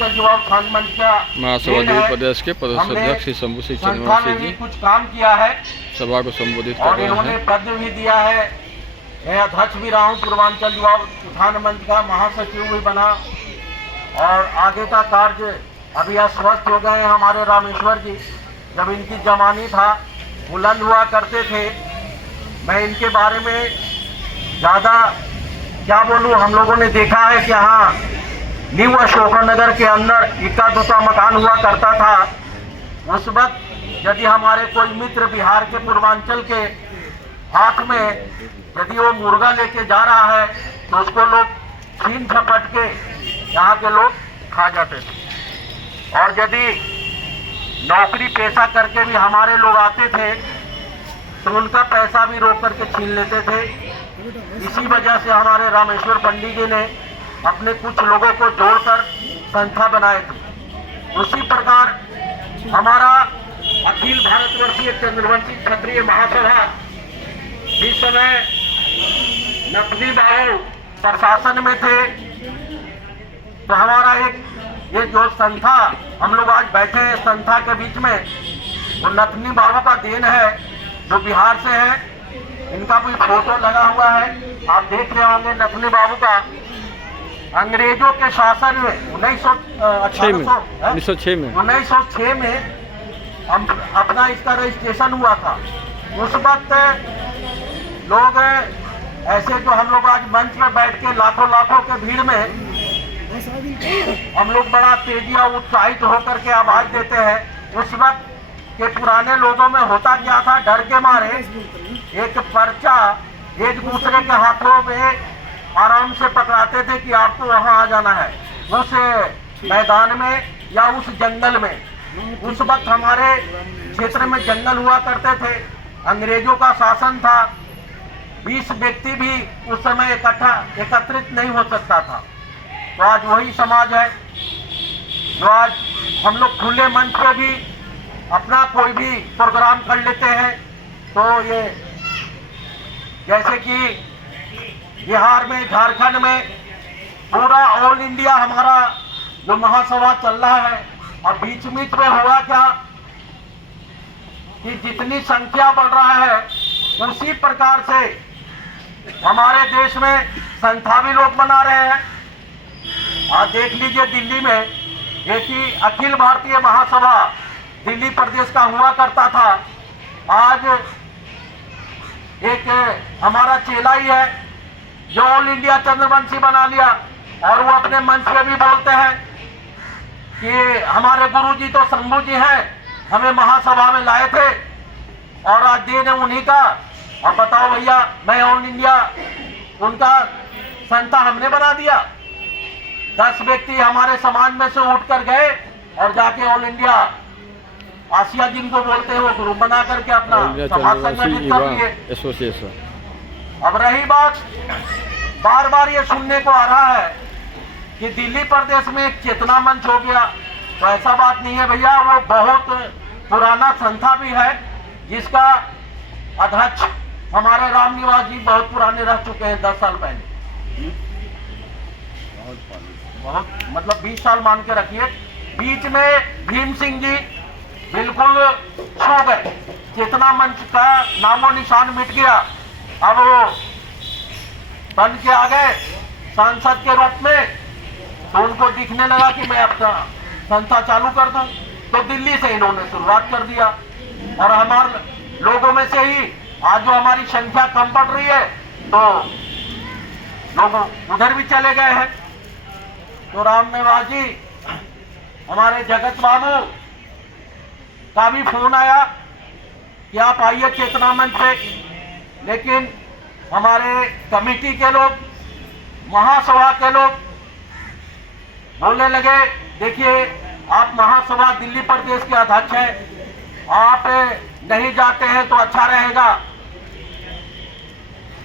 चल जवाब खान मंच का महासभा द्वीप प्रदेश के प्रदेश अध्यक्ष श्री शंभू सिंह चंद्रवंशी जी कुछ काम किया है सभा को संबोधित कर और रहे इन्होंने हैं। पद भी दिया है। मैं अध्यक्ष भी रहा हूँ पूर्वांचल युवा उत्थान मंच का, महासचिव भी बना और आगे का कार्य अभी अस्वस्थ हो गए हैं हमारे रामेश्वर जी। जब इनकी जवानी था बुलंद हुआ करते थे। मैं इनके बारे में ज़्यादा क्या बोलूँ, हम लोगों ने देखा है कि यहाँ न्यू अशोकनगर के अंदर इक्का दुक्का मकान हुआ करता था। उस वक्त यदि हमारे कोई मित्र बिहार के पूर्वांचल के हाथ में यदि वो मुर्गा लेके जा रहा है तो उसको लोग छीन झपट के यहाँ के लोग खा जाते थे। और यदि नौकरी पेशा करके भी हमारे लोग आते थे तो उनका पैसा भी रोक करके छीन लेते थे। इसी वजह से हमारे रामेश्वर पंडित जी ने अपने कुछ लोगों को जोड़कर संस्था बनाए थे। उसी प्रकार हमारा अखिल भारतवर्षीय चंद्रवंशी क्षत्रिय महासभा इस समय नकदी बाबू प्रशासन में थे तो हमारा एक ये जो संस्था हम लोग आज बैठे हैं संस्था के बीच में वो नथनी बाबू का देन है जो बिहार से है। इनका भी फोटो लगा हुआ है, आप देख रहे होंगे। नथनी बाबू का अंग्रेजों के शासन में 1906 में हम अपना इसका रजिस्ट्रेशन हुआ था। उस वक्त लोग ऐसे जो हम लोग आज मंच में बैठ के लाखों के भीड़ में हम लोग बड़ा तेजी और उत्साहित होकर के आवाज देते हैं। उस वक्त के पुराने लोगों में होता क्या था, डर के मारे एक पर्चा एक दूसरे के हाथों में आराम से पकड़ाते थे कि आपको वहां आ जाना है उस मैदान में या उस जंगल में। उस वक्त हमारे क्षेत्र में जंगल हुआ करते थे, अंग्रेजों का शासन था। 20 व्यक्ति भी उस समय एकत्रित नहीं हो सकता था। तो आज वही समाज है जो आज हम लोग खुले मंच पे भी अपना कोई भी प्रोग्राम कर लेते हैं। तो ये जैसे कि बिहार में, झारखंड में पूरा ऑल इंडिया हमारा जो महासभा चल रहा है और बीच में हुआ क्या कि जितनी संख्या बढ़ रहा है उसी प्रकार से हमारे देश में संस्था भी लोग बना रहे हैं। आज देख लीजिए दिल्ली में एक ही अखिल भारतीय महासभा दिल्ली प्रदेश का हुआ करता था। आज एक हमारा चेला ही है जो ऑल इंडिया चंद्रवंशी बना लिया और वो अपने मंच पे भी बोलते हैं कि हमारे गुरुजी तो शंभू जी हैं, हमें महासभा में लाए थे और आज दिन है उन्हीं का। अब बताओ भैया, मैं ऑल इंडिया उनका संस्था हमने बना दिया। 10 व्यक्ति हमारे समाज में से उठ कर गए और जाके ऑल इंडिया आसिया जिनको बोलते हैं वो ग्रुप बना करके अपना समाज संगठित कर लिए। अब रही बात, बार बार ये सुनने को आ रहा है कि दिल्ली प्रदेश में एक चेतना मंच हो गया। तो ऐसा बात नहीं है भैया, वो बहुत पुराना संस्था भी है जिसका अध्यक्ष हमारे राम निवास जी बहुत पुराने रह चुके हैं। 10 साल पहले, बहुत मतलब 20 साल मान के रखिए। बीच में भीम सिंह जी बिल्कुल सो गए, चेतना मंच का नामो निशान मिट गया। अब वो बन के आ गए सांसद के रूप में, तो उनको दिखने लगा कि मैं अपना संस्था चालू कर दूं, तो दिल्ली से इन्होंने शुरुआत कर दिया। और हमारे लोगों में से ही आज जो हमारी संख्या कम पड़ रही है तो लोग उधर भी चले गए हैं। तो राम निवास जी, हमारे जगत बाबू का भी फोन आया कि आप आइए चेतना मंच पे, लेकिन हमारे कमेटी के लोग, महासभा के लोग बोलने लगे, देखिए आप महासभा दिल्ली प्रदेश के अध्यक्ष हैं, आप नहीं जाते हैं तो अच्छा रहेगा।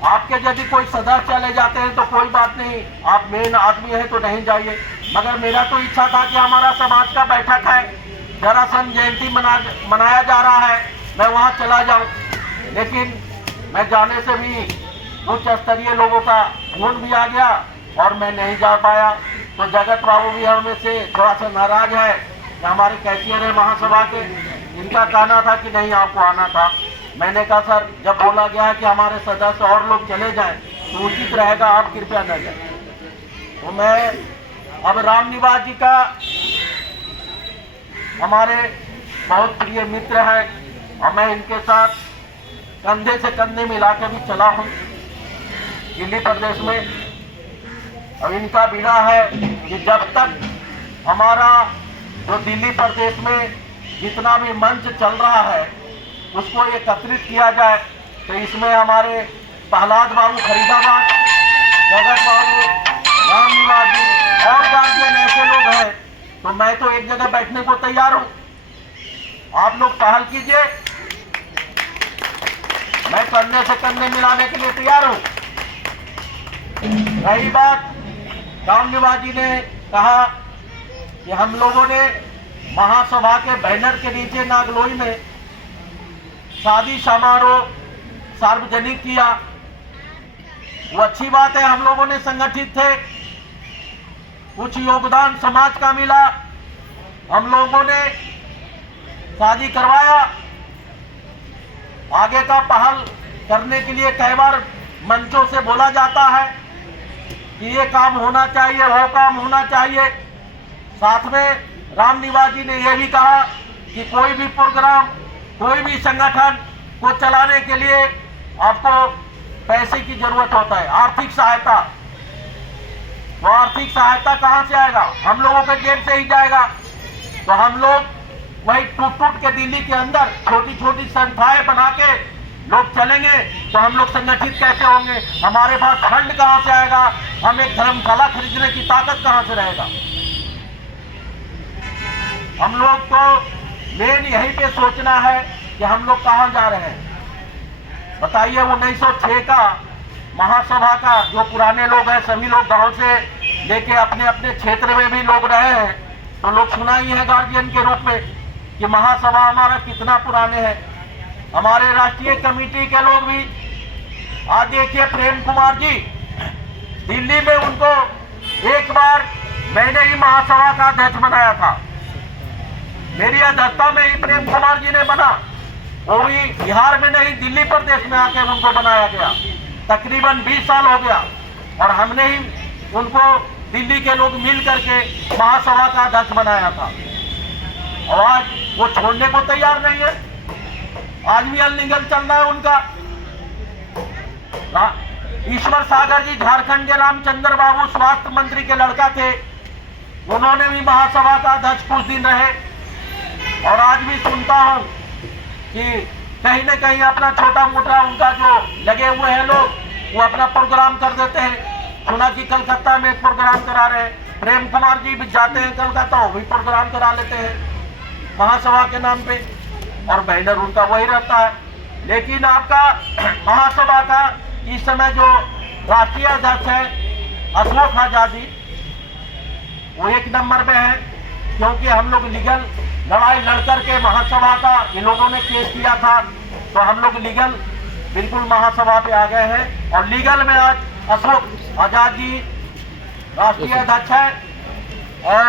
आपके यदि कोई सदस्य चले जाते हैं तो कोई बात नहीं, आप मेन आदमी हैं तो नहीं जाइए। मगर मेरा तो इच्छा था कि हमारा समाज का बैठक है, जरासंध जयंती मनाया जा रहा है, मैं वहां चला जाऊं। लेकिन मैं जाने से भी उच्च स्तरीय लोगों का फोन भी आ गया और मैं नहीं जा पाया। तो जगत बाबू भी हमें से थोड़ा सा नाराज है कि हमारे कैशियर है महासभा के, इनका कहना था कि नहीं आपको आना था। मैंने कहा सर जब बोला गया है कि हमारे सदस्य और लोग चले जाएं तो उचित रहेगा आप कृपया न जाए। तो मैं अब राम निवास जी का हमारे बहुत प्रिय मित्र है और मैं इनके साथ कंधे से कंधे मिला के भी चला हूँ दिल्ली प्रदेश में। अब इनका बिना है कि जब तक हमारा जो दिल्ली प्रदेश में जितना भी मंच चल रहा है उसको एकत्रित किया जाए, तो इसमें हमारे प्रहलाद बाबू फरीदाबाद, जगत बाबू, राम निवास जी और गार्जियन ऐसे लोग हैं, तो मैं तो एक जगह बैठने को तैयार हूँ। आप लोग पहल कीजिए, मैं कंधे से कंधे मिलाने के लिए तैयार हूँ। रही बात राम निवास जी ने कहा कि हम लोगों ने महासभा के बैनर के नीचे नागलोई में शादी समारोह सार्वजनिक किया, वो अच्छी बात है। हम लोगों ने संगठित थे, कुछ योगदान समाज का मिला, हम लोगों ने शादी करवाया। आगे का पहल करने के लिए कई बार मंचों से बोला जाता है कि ये काम होना चाहिए, वो काम होना चाहिए। साथ में राम निवास जी ने यह भी कहा कि कोई भी प्रोग्राम, कोई भी संगठन को चलाने के लिए आपको पैसे की जरूरत होता है, आर्थिक सहायता। वो आर्थिक सहायता कहाँ से आएगा? हम लोगों के जेब से ही जाएगा। तो हम लोग वही टूट टूट के दिल्ली के अंदर छोटी छोटी संस्थाएं बना के लोग चलेंगे, तो हम लोग संगठित कैसे होंगे? हमारे पास फंड कहाँ से आएगा? हम एक धर्मशाला खरीदने की ताकत कहाँ से रहेगा? हम लोग को मेन यहीं पे सोचना है कि हम लोग कहाँ जा रहे हैं। बताइए 1906 का महासभा का जो पुराने लोग हैं, सभी लोग गांव से लेके अपने अपने क्षेत्र में भी लोग रहे हैं, तो लोग सुना ही है गार्जियन के रूप में कि महासभा हमारा कितना पुराने हैं। हमारे राष्ट्रीय कमेटी के लोग भी, आज देखिए प्रेम कुमार जी, दिल्ली में उनको एक बार मैंने ही महासभा का अध्यक्ष बनाया था, मेरी अध्यक्षता में ही प्रेम कुमार जी ने बना, वो भी बिहार में नहीं दिल्ली प्रदेश में आके उनको बनाया गया। तकरीबन 20 साल हो गया और हमने ही उनको दिल्ली के लोग मिल करके महासभा का अध्यक्ष बनाया था, और आज वो छोड़ने को तैयार नहीं है। आज भी अनलीगल चल रहा है उनका। ईश्वर सागर जी झारखंड के रामचंद्र बाबू स्वास्थ्य मंत्री के लड़का थे, उन्होंने भी महासभा का अध्यक्ष कुछ दिन रहे, और आज भी सुनता हूं कि कहीं न कहीं अपना छोटा मोटा उनका जो लगे हुए हैं लोग, वो अपना प्रोग्राम कर देते हैं। सुना कि कलकत्ता में एक प्रोग्राम करा रहे हैं, प्रेम कुमार जी भी जाते हैं कलकत्ता, वो भी प्रोग्राम करा लेते हैं महासभा के नाम पे, और बैनर उनका वही रहता है। लेकिन आपका महासभा का इस समय जो राष्ट्रीय अध्यक्ष है अशोक आजादी, वो 1 नंबर में है, क्योंकि हम लोग लीगल लड़ाई लड़ करके महासभा का इन लोगों ने केस किया था, तो हम लोग लीगल बिल्कुल महासभा पे आ गए हैं, और लीगल में आज अशोक आजाद जी राष्ट्रीय अध्यक्ष है। और